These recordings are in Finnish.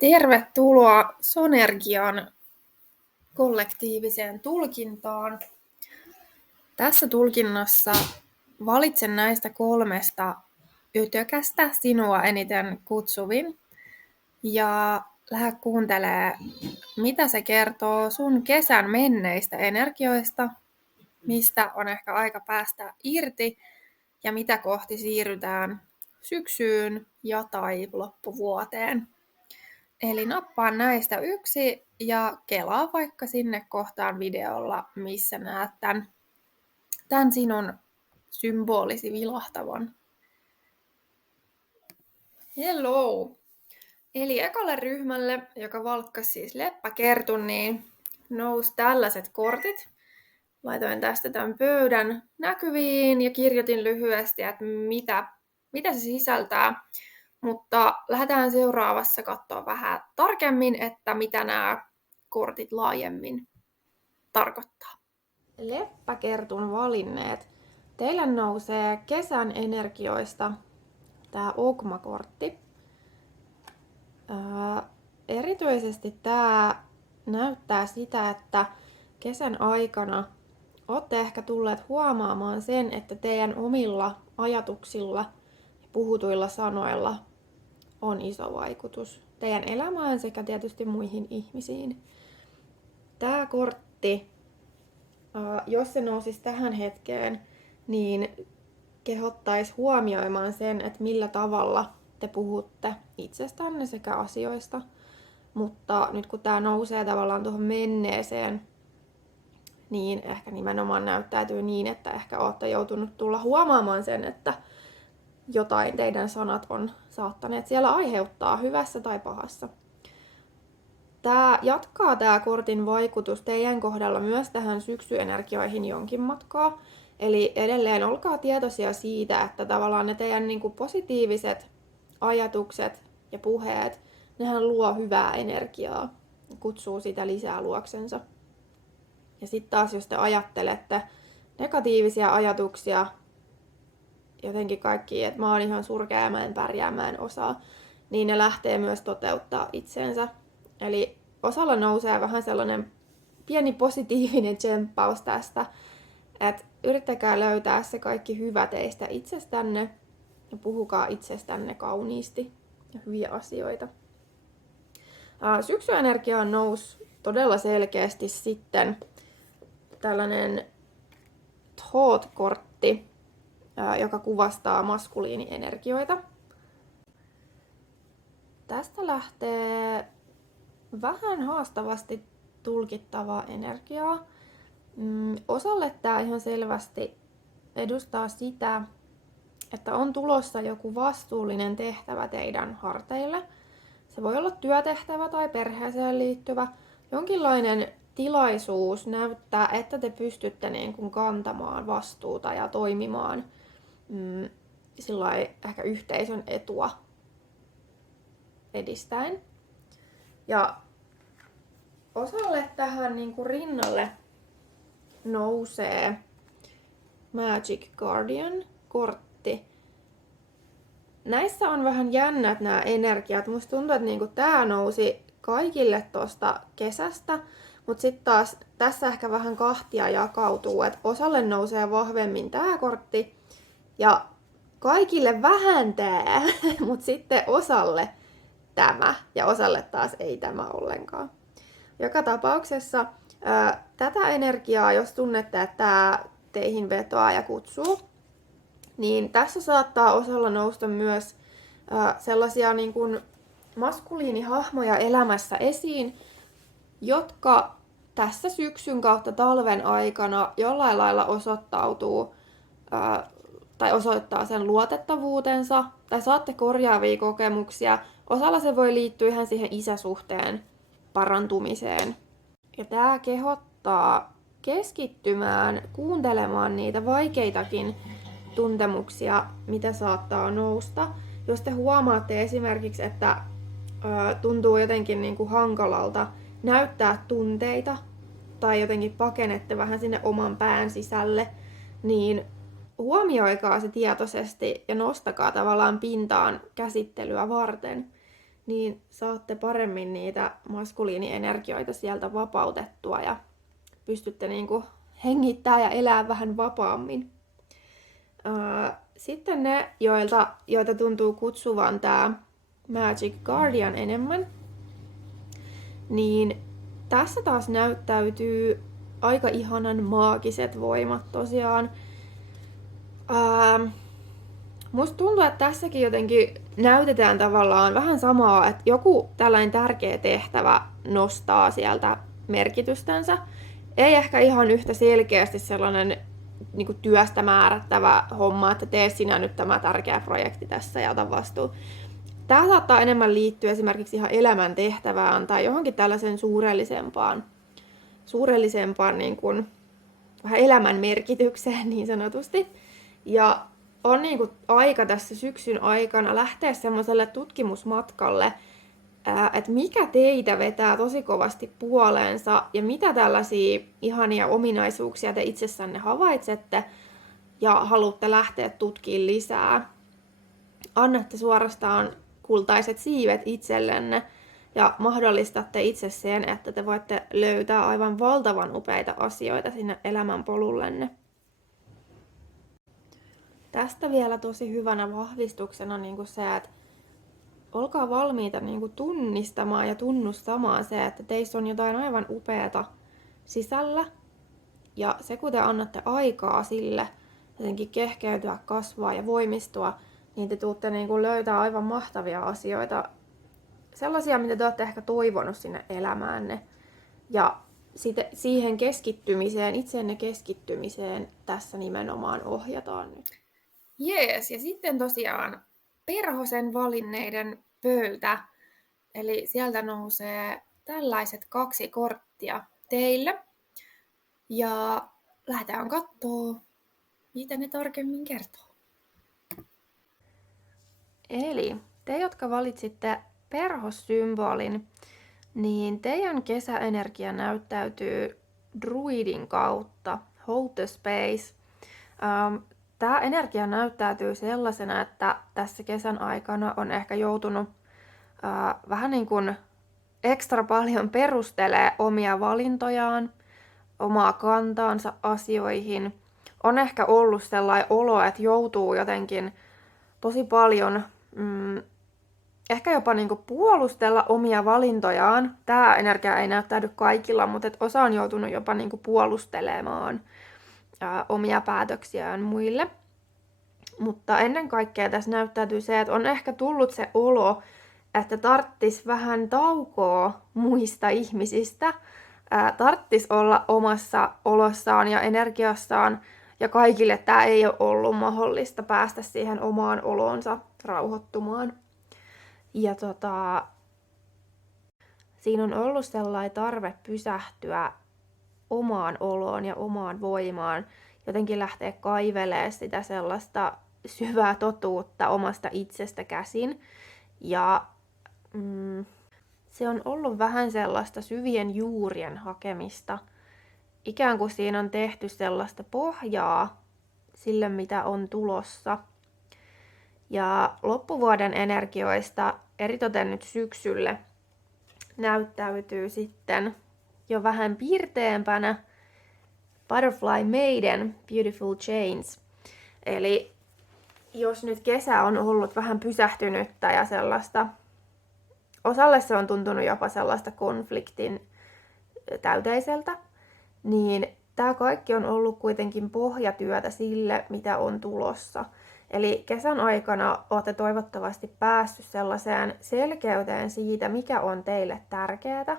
Tervetuloa Sonergian kollektiiviseen tulkintaan. Tässä tulkinnassa valitsen näistä 3 ytökästä sinua eniten kutsuvin ja lähde kuuntelemaan, mitä se kertoo sun kesän menneistä energioista, mistä on ehkä aika päästä irti ja mitä kohti siirrytään syksyyn ja tai loppuvuoteen. Eli nappaa näistä yksi ja kelaa vaikka sinne kohtaan videolla, missä näet tämän sinun symbolisi vilahtavan. Hello! Eli ekalle ryhmälle, joka valkkasi siis leppäkertun, niin nousi tällaiset kortit. Laitoin tästä tämän pöydän näkyviin ja kirjoitin lyhyesti, että mitä se sisältää. Mutta lähdetään seuraavassa katsoa vähän tarkemmin, että mitä nämä kortit laajemmin tarkoittaa. Leppäkertun valinneet. Teille nousee kesän energioista tämä Ogma-kortti. Erityisesti tämä näyttää sitä, että kesän aikana olette ehkä tulleet huomaamaan sen, että teidän omilla ajatuksilla ja puhutuilla sanoilla on iso vaikutus teidän elämään sekä tietysti muihin ihmisiin. Tämä kortti, jos se nousisi tähän hetkeen, niin kehottaisi huomioimaan sen, että millä tavalla te puhutte itsestänne sekä asioista. Mutta nyt kun tämä nousee tavallaan tuohon menneeseen, niin ehkä nimenomaan näyttäytyy niin, että ehkä olette joutunut tulla huomaamaan sen, että jotain teidän sanat on saattaneet siellä aiheuttaa hyvässä tai pahassa. Tämä jatkaa tämä kortin vaikutus teidän kohdalla myös tähän syksyenergioihin jonkin matkaa. Eli edelleen olkaa tietoisia siitä, että tavallaan ne teidän positiiviset ajatukset ja puheet, nehän luo hyvää energiaa ja kutsuu sitä lisää luoksensa. Ja sitten taas jos te ajattelette negatiivisia ajatuksia, jotenkin kaikki, että mä oon ihan surkea ja mä en pärjää, mä en osaa, niin ne lähtee myös toteuttaa itsensä. Eli osalla nousee vähän sellainen pieni positiivinen tsemppaus tästä, että yrittäkää löytää se kaikki hyvä teistä itsestänne ja puhukaa itsestänne kauniisti ja hyviä asioita. Syksyenergiaan nousi todella selkeästi sitten tällainen Thought-kortti, joka kuvastaa maskuliinienergioita. Tästä lähtee vähän haastavasti tulkittavaa energiaa. Osalle tämä ihan selvästi edustaa sitä, että on tulossa joku vastuullinen tehtävä teidän harteille. Se voi olla työtehtävä tai perheeseen liittyvä. Jonkinlainen tilaisuus näyttää, että te pystytte kantamaan vastuuta ja toimimaan ehkä yhteisön etua edistäen. Ja osalle tähän rinnalle nousee Magic Guardian-kortti. Näissä on vähän jännät nämä energiat. Musta tuntuu, että tämä nousi kaikille tuosta kesästä, mutta sitten taas tässä ehkä vähän kahtia jakautuu, että osalle nousee vahvemmin tämä kortti ja kaikille vähän tämä, mutta sitten osalle tämä ja osalle taas ei tämä ollenkaan. Joka tapauksessa tätä energiaa, jos tunnette, että tämä teihin vetoaa ja kutsuu, niin tässä saattaa osalla nousta myös sellaisia maskuliinihahmoja elämässä esiin, jotka tässä syksyn kautta talven aikana jollain lailla osoittautuu tai osoittaa sen luotettavuutensa, tai saatte korjaavia kokemuksia. Osalla se voi liittyä ihan siihen isäsuhteen parantumiseen. Ja tämä kehottaa keskittymään, kuuntelemaan niitä vaikeitakin tuntemuksia, mitä saattaa nousta. Jos te huomaatte esimerkiksi, että tuntuu jotenkin hankalalta näyttää tunteita, tai jotenkin pakenette vähän sinne oman pään sisälle, niin huomioikaa se tietoisesti ja nostakaa tavallaan pintaan käsittelyä varten. niin saatte paremmin niitä maskuliinienergioita sieltä vapautettua ja pystytte niinku hengittää ja elää vähän vapaammin. Sitten ne, joita tuntuu kutsuvan tää Magic Guardian enemmän, niin tässä taas näyttäytyy aika ihanan maagiset voimat tosiaan. Musta tuntuu, että tässäkin jotenkin näytetään tavallaan vähän samaa, että joku tällainen tärkeä tehtävä nostaa sieltä merkitystänsä. Ei ehkä ihan yhtä selkeästi sellainen niin kuin työstä määrättävä homma, että tee sinä nyt tämä tärkeä projekti tässä ja ota vastuu. Tämä saattaa enemmän liittyä esimerkiksi ihan elämäntehtävään tai johonkin tällaiseen suurellisempaan niin kuin, vähän elämän merkitykseen niin sanotusti. Ja on niin kuin aika tässä syksyn aikana lähteä semmoiselle tutkimusmatkalle, että mikä teitä vetää tosi kovasti puoleensa ja mitä tällaisia ihania ominaisuuksia te itsessänne havaitsette ja haluatte lähteä tutkimaan lisää. Annatte suorastaan kultaiset siivet itsellenne ja mahdollistatte itse sen, että te voitte löytää aivan valtavan upeita asioita sinne elämän polullenne. Tästä vielä tosi hyvänä vahvistuksena niin se, että olkaa valmiita niin tunnistamaan ja tunnustamaan se, että teissä on jotain aivan upeata sisällä. Ja se, kun te annatte aikaa sille jotenkin kehkeytyä, kasvaa ja voimistua, niin te tuutte niin löytää aivan mahtavia asioita. Sellaisia, mitä te olette ehkä toivonut sinne elämäänne. Ja siihen keskittymiseen, itseenne keskittymiseen tässä nimenomaan ohjataan nyt. Jees, ja sitten tosiaan perhosen valinneiden pöytä. Eli sieltä nousee tällaiset 2 korttia teille. Ja lähdetään kattoo, mitä ne tarkemmin kertoo. Eli te, jotka valitsitte perhossymbolin, niin teidän kesäenergia näyttäytyy druidin kautta, hold the space. Tämä energia näyttäytyy sellaisena, että tässä kesän aikana on ehkä joutunut vähän niin kuin ekstra paljon perustelee omia valintojaan, omaa kantaansa asioihin. On ehkä ollut sellainen olo, että joutuu jotenkin tosi paljon ehkä jopa niin kuin puolustella omia valintojaan. Tämä energia ei näyttäydy kaikilla, mutta osa on joutunut jopa niin kuin puolustelemaan omia päätöksiään muille. Mutta ennen kaikkea tässä näyttäytyy se, että on ehkä tullut se olo, että tarttis vähän taukoa muista ihmisistä. Tarttis olla omassa olossaan ja energiassaan. Ja kaikille tämä ei ole ollut mahdollista päästä siihen omaan oloonsa rauhoittumaan. Ja siinä on ollut sellainen tarve pysähtyä omaan oloon ja omaan voimaan. Jotenkin lähteä kaivelemaan sitä sellaista syvää totuutta omasta itsestä käsin. Ja se on ollut vähän sellaista syvien juurien hakemista. Ikään kuin siinä on tehty sellaista pohjaa sille, mitä on tulossa. Ja loppuvuoden energioista, eritoten nyt syksylle, näyttäytyy sitten jo vähän piirteempänä Butterfly Maiden Beautiful Chains. Eli jos nyt kesä on ollut vähän pysähtynyttä ja sellaista, osalle se on tuntunut jopa sellaista konfliktin täyteiseltä, niin tämä kaikki on ollut kuitenkin pohjatyötä sille, mitä on tulossa. Eli kesän aikana olette toivottavasti päässyt sellaiseen selkeyteen siitä, mikä on teille tärkeää,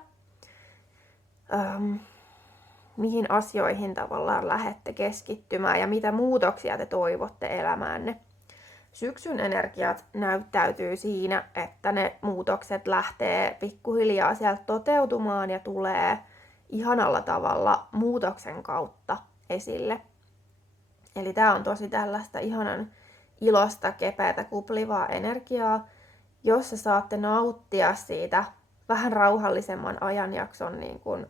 mihin asioihin tavallaan lähdette keskittymään ja mitä muutoksia te toivotte elämäänne. Syksyn energiat näyttäytyy siinä, että ne muutokset lähtee pikkuhiljaa sieltä toteutumaan ja tulee ihanalla tavalla muutoksen kautta esille. Eli tämä on tosi tällaista ihanan ilosta, kepeätä, kuplivaa energiaa, jossa saatte nauttia siitä vähän rauhallisemman ajanjakson niin kuin,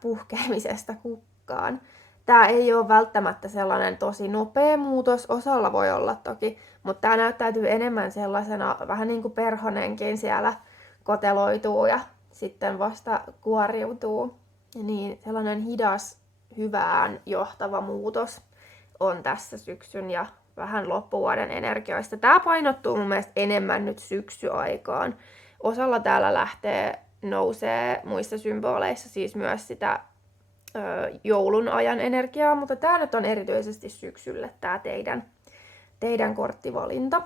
puhkeamisesta kukkaan. Tämä ei ole välttämättä sellainen tosi nopea muutos, osalla voi olla toki, mutta tämä näyttäytyy enemmän sellaisena vähän niin kuin perhonenkin siellä koteloituu ja sitten vasta kuoriutuu. Niin sellainen hidas, hyvään johtava muutos on tässä syksyn ja vähän loppuvuoden energioista. Tämä painottuu mun mielestä enemmän nyt syksyaikaan. Osalla täällä nousee muissa symboleissa siis myös sitä joulun ajan energiaa, mutta tämä nyt on erityisesti syksylle tämä teidän korttivalinta.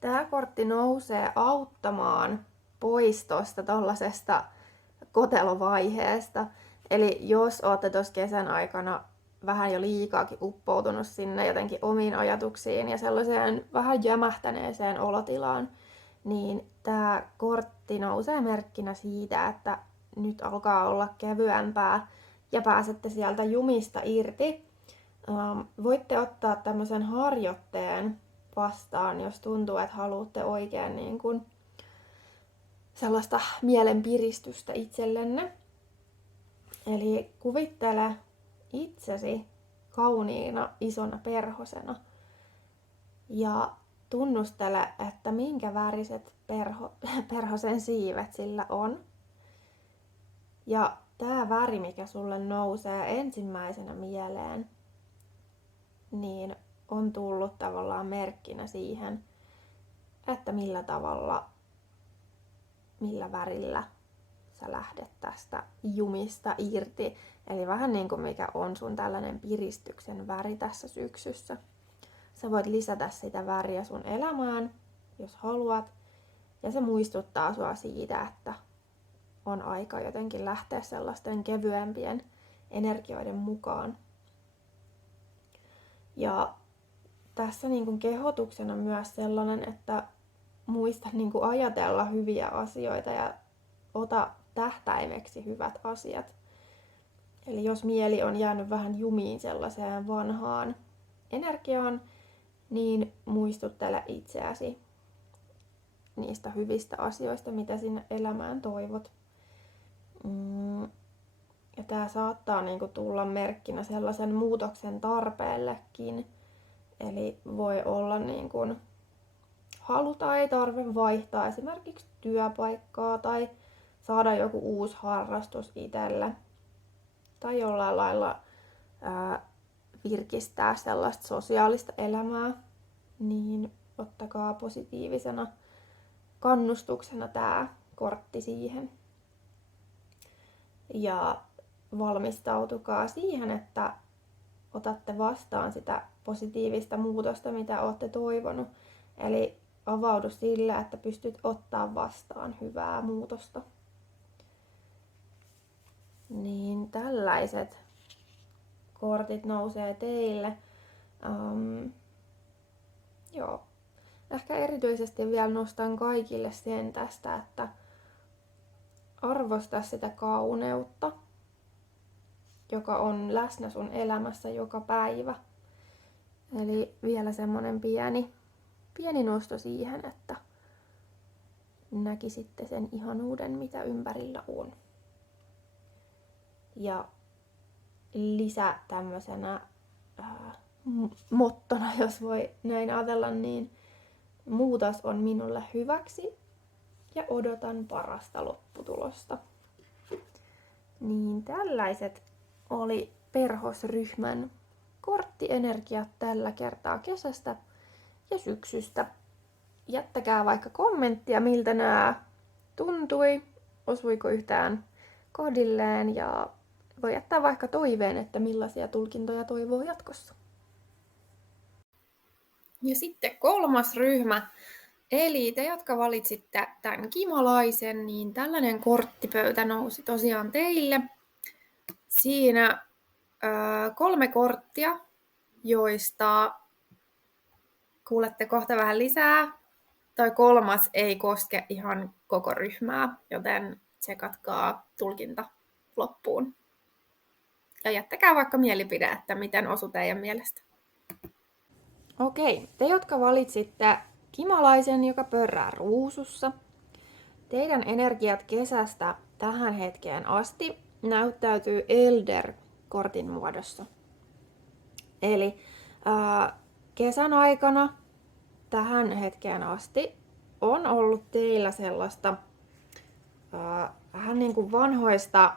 Tämä kortti nousee auttamaan pois tuosta tollasesta kotelovaiheesta. Eli jos olette tuossa kesän aikana vähän jo liikaakin uppoutunut sinne jotenkin omiin ajatuksiin ja sellaiseen vähän jämähtäneeseen olotilaan, niin tämä kortti nousee merkkinä siitä, että nyt alkaa olla kevyempää ja pääsette sieltä jumista irti. Voitte ottaa tämmöisen harjoitteen vastaan, jos tuntuu, että haluatte oikein niin kuin sellaista mielenpiristystä itsellenne. Eli kuvittele itsesi kauniina isona perhosena ja tunnustele, että minkä väriset perhosen siivet sillä on. Ja tämä väri, mikä sulle nousee ensimmäisenä mieleen, niin on tullut tavallaan merkkinä siihen, että millä värillä sä lähdet tästä jumista irti. Eli vähän niin kuin mikä on sun tällainen piristyksen väri tässä syksyssä. Sä voit lisätä sitä väriä sun elämään, jos haluat. Ja se muistuttaa sua siitä, että on aika jotenkin lähteä sellaisten kevyempien energioiden mukaan. Ja tässä niin kuin kehotuksena myös sellainen, että muista niin kuin ajatella hyviä asioita ja ota tähtäimeksi hyvät asiat. Eli jos mieli on jäänyt vähän jumiin sellaiseen vanhaan energiaan, niin muistuttele itseäsi niistä hyvistä asioista, mitä sinne elämään toivot. Ja tämä saattaa niinku tulla merkkinä sellaisen muutoksen tarpeellekin. Eli voi olla niinku halu tai tarve vaihtaa esimerkiksi työpaikkaa tai saada joku uusi harrastus itselle. Tai jollain lailla virkistää sellaista sosiaalista elämää, niin ottakaa positiivisena kannustuksena tämä kortti siihen. Ja valmistautukaa siihen, että otatte vastaan sitä positiivista muutosta, mitä olette toivonut. Eli avaudu sillä, että pystyt ottaa vastaan hyvää muutosta. Niin tällaiset kortit nousee teille. Joo. Ehkä erityisesti vielä nostan kaikille sen tästä, että arvosta sitä kauneutta, joka on läsnä sun elämässä joka päivä. Eli vielä semmonen pieni nosto siihen, että näkisitte sen ihanuuden, mitä ympärillä on. Ja lisä tämmöisenä mottona, jos voi näin ajatella, niin muutos on minulle hyväksi ja odotan parasta lopputulosta. Niin tällaiset oli perhosryhmän korttienergiat tällä kertaa kesästä ja syksystä. Jättäkää vaikka kommenttia, miltä nämä tuntui, osuiko yhtään kohdilleen ja voi jättää vaikka toiveen, että millaisia tulkintoja toivoo jatkossa. Ja sitten 3. ryhmä, eli te, jotka valitsitte tämän kimalaisen, niin tällainen korttipöytä nousi tosiaan teille. Siinä 3 korttia, joista kuulette kohta vähän lisää. Toi 3. ei koske ihan koko ryhmää, joten tsekatkaa tulkinta loppuun. Ja jättäkää vaikka mielipide, että miten osui teidän mielestä. Okei, te jotka valitsitte kimalaisen, joka pörrää ruusussa, teidän energiat kesästä tähän hetkeen asti näyttäytyy Elder-kortin muodossa. Eli kesän aikana tähän hetkeen asti on ollut teillä sellaista vähän niin kuin vanhoista,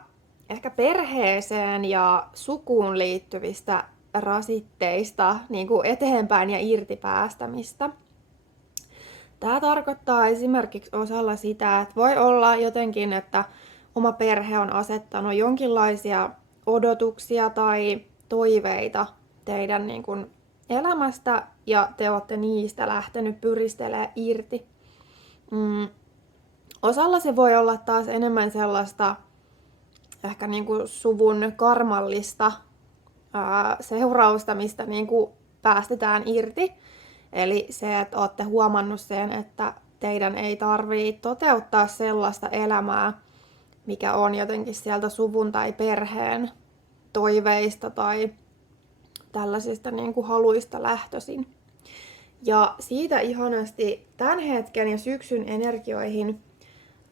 ehkä perheeseen ja sukuun liittyvistä rasitteista niin kuin eteenpäin ja irti päästämistä. Tämä tarkoittaa esimerkiksi osalla sitä, että voi olla jotenkin, että oma perhe on asettanut jonkinlaisia odotuksia tai toiveita teidän niin kuin elämästä ja te olette niistä lähtenyt pyristelemään irti. Osalla se voi olla taas enemmän sellaista ehkä niin kuin suvun karmallista seurausta, mistä niin kuin päästetään irti. Eli se, että olette huomannut sen, että teidän ei tarvitse toteuttaa sellaista elämää, mikä on jotenkin sieltä suvun tai perheen toiveista tai tällaisista niin kuin haluista lähtöisin. Ja siitä ihanasti tämän hetken ja syksyn energioihin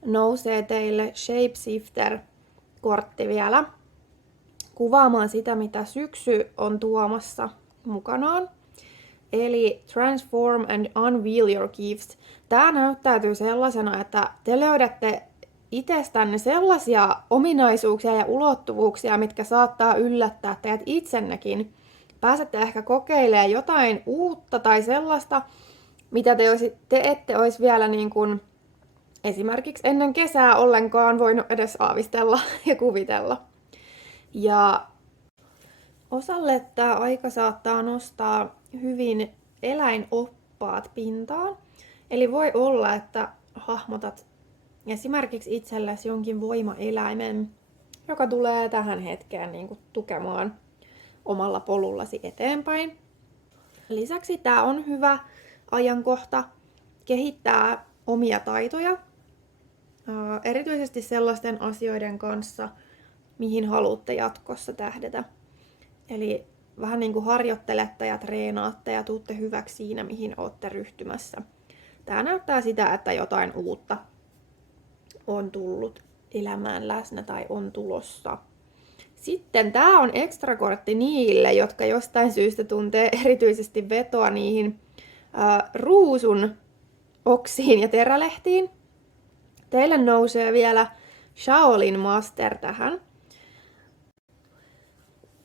nousee teille Shapeshifter-kortti vielä kuvaamaan sitä, mitä syksy on tuomassa mukanaan. Eli Transform and Unveil Your Gifts. Tämä näyttäytyy sellaisena, että te löydätte itsestänne sellaisia ominaisuuksia ja ulottuvuuksia, mitkä saattaa yllättää teidät itsennekin. Pääsette ehkä kokeilemaan jotain uutta tai sellaista, mitä te ette olisi vielä niin kuin esimerkiksi ennen kesää ollenkaan voinut edes aavistella ja kuvitella. Ja osalle tämä aika saattaa nostaa hyvin eläinoppaat pintaan. Eli voi olla, että hahmotat esimerkiksi itsellesi jonkin voimaeläimen, joka tulee tähän hetkeen niin kuin tukemaan omalla polullasi eteenpäin. Lisäksi tämä on hyvä ajankohta kehittää omia taitoja, erityisesti sellaisten asioiden kanssa, mihin haluatte jatkossa tähdätä. Eli vähän niin kuin harjoittelette ja treenaatte ja tuutte hyväksi siinä, mihin olette ryhtymässä. Tämä näyttää sitä, että jotain uutta on tullut elämään läsnä tai on tulossa. Sitten tämä on ekstrakortti niille, jotka jostain syystä tuntee erityisesti vetoa niihin ruusun oksiin ja terälehtiin. Teille nousee vielä Shaolin Master tähän.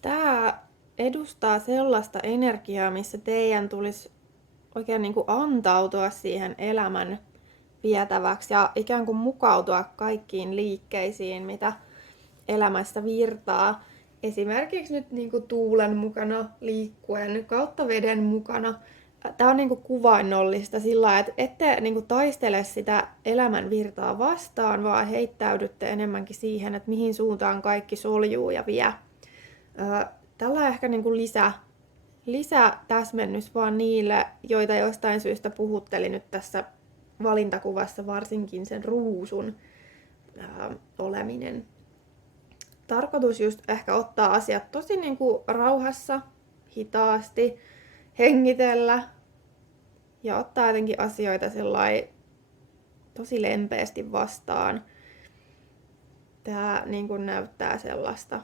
Tämä edustaa sellaista energiaa, missä teidän tulisi oikein niin kuin antautua siihen elämän vietäväksi ja ikään kuin mukautua kaikkiin liikkeisiin, mitä elämässä virtaa. Esimerkiksi nyt niin kuin tuulen mukana liikkuen, kautta veden mukana. Tämä on niin kuin kuvainnollista sillä lailla, että ette niin kuin taistele sitä elämän virtaa vastaan, vaan heittäydytte enemmänkin siihen, että mihin suuntaan kaikki soljuu ja vie. Tällä on ehkä niin kuin lisätäsmennys vaan niille, joita jostain syystä puhuttelin nyt tässä valintakuvassa, varsinkin sen ruusun oleminen. Tarkoitus just ehkä ottaa asiat tosi niin kuin rauhassa, hitaasti, hengitellä ja ottaa jotenkin asioita sellainen tosi lempeästi vastaan. Tää niin kuin näyttää sellaista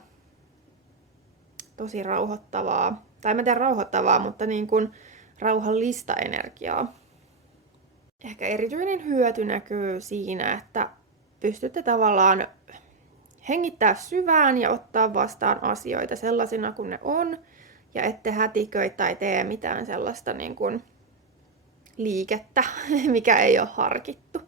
tosi rauhoittavaa, tai mä tiedän rauhoittavaa, mutta niin kuin rauhallista energiaa. Ehkä erityinen hyöty näkyy siinä, että pystytte tavallaan hengittää syvään ja ottaa vastaan asioita sellaisina kuin ne on, ja ette hätiköi tai tee mitään sellaista niin kuin liikettä, mikä ei ole harkittu.